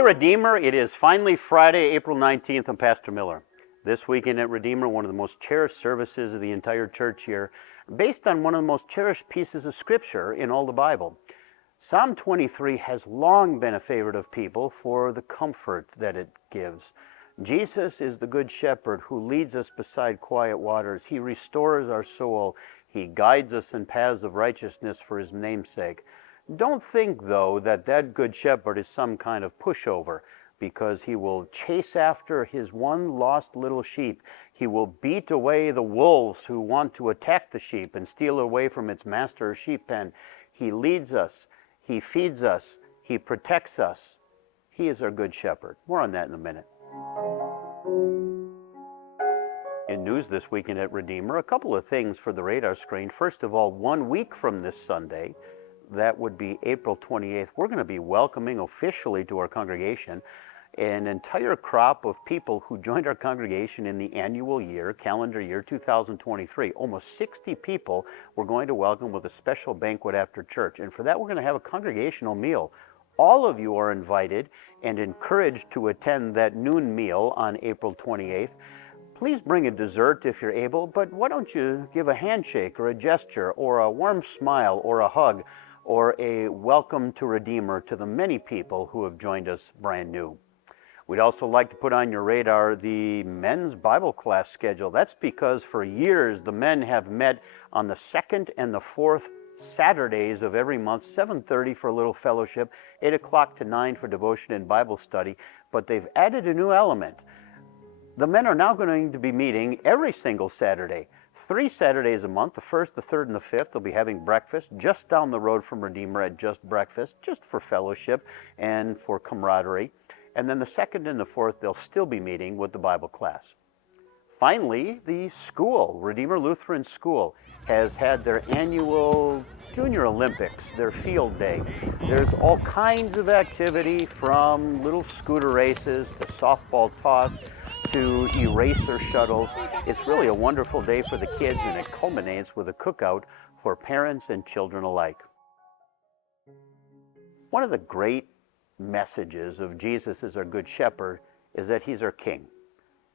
Hey Redeemer, it is finally Friday, April 19th. I'm Pastor Miller. This weekend at Redeemer, one of the most cherished services of the entire church year, based on one of the most cherished pieces of scripture in all the Bible. Psalm 23 has long been a favorite of people for the comfort that it gives. Jesus is the good shepherd who leads us beside quiet waters. He restores our soul. He guides us in paths of righteousness for his namesake. Don't think, though, that that good shepherd is some kind of pushover, because he will chase after his one lost little sheep. He will beat away the wolves who want to attack the sheep and steal away from its master's sheep pen. He leads us. He feeds us. He protects us. He is our good shepherd. More on that in a minute. In news this weekend at Redeemer, a couple of things for the radar screen. First of all, 1 week from this Sunday, that would be April 28th, we're going to be welcoming officially to our congregation an entire crop of people who joined our congregation in the annual year, calendar year 2023. Almost 60 people we're going to welcome with a special banquet after church. And for that, we're going to have a congregational meal. All of you are invited and encouraged to attend that noon meal on April 28th. Please bring a dessert if you're able, but why don't you give a handshake or a gesture or a warm smile or a hug or a welcome to Redeemer to the many people who have joined us brand new. We'd also like to put on your radar the men's Bible class schedule. That's because for years the men have met on the second and the fourth Saturdays of every month, 7:30 for a little fellowship, 8 o'clock to 9 for devotion and Bible study, but they've added a new element. The men are now going to be meeting every single Saturday. 3 Saturdays a month, the 1st, the 3rd, and the 5th, they'll be having breakfast just down the road from Redeemer at Just Breakfast, just for fellowship and for camaraderie. And then the 2nd and the 4th, they'll still be meeting with the Bible class. Finally, the school, Redeemer Lutheran School, has had their annual Junior Olympics, their field day. There's all kinds of activity, from little scooter races to softball toss to eraser shuttles. It's really a wonderful day for the kids, and it culminates with a cookout for parents and children alike. One of the great messages of Jesus as our good shepherd is that he's our king.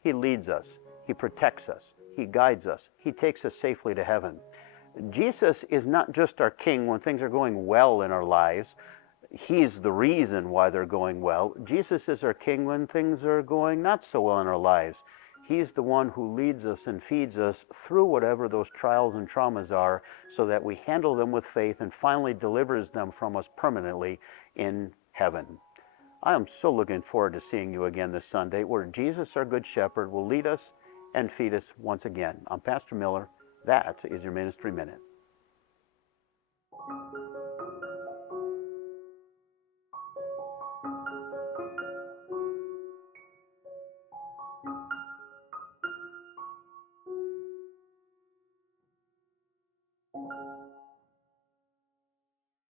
He leads us, he protects us, he guides us, he takes us safely to heaven. Jesus is not just our king when things are going well in our lives. He's the reason why they're going well. Jesus is our king when things are going not so well in our lives. He's the one who leads us and feeds us through whatever those trials and traumas are, so that we handle them with faith and finally delivers them from us permanently in heaven. I am so looking forward to seeing you again this Sunday, where Jesus, our good shepherd, will lead us and feed us once again. I'm Pastor Miller. That is your Ministry Minute.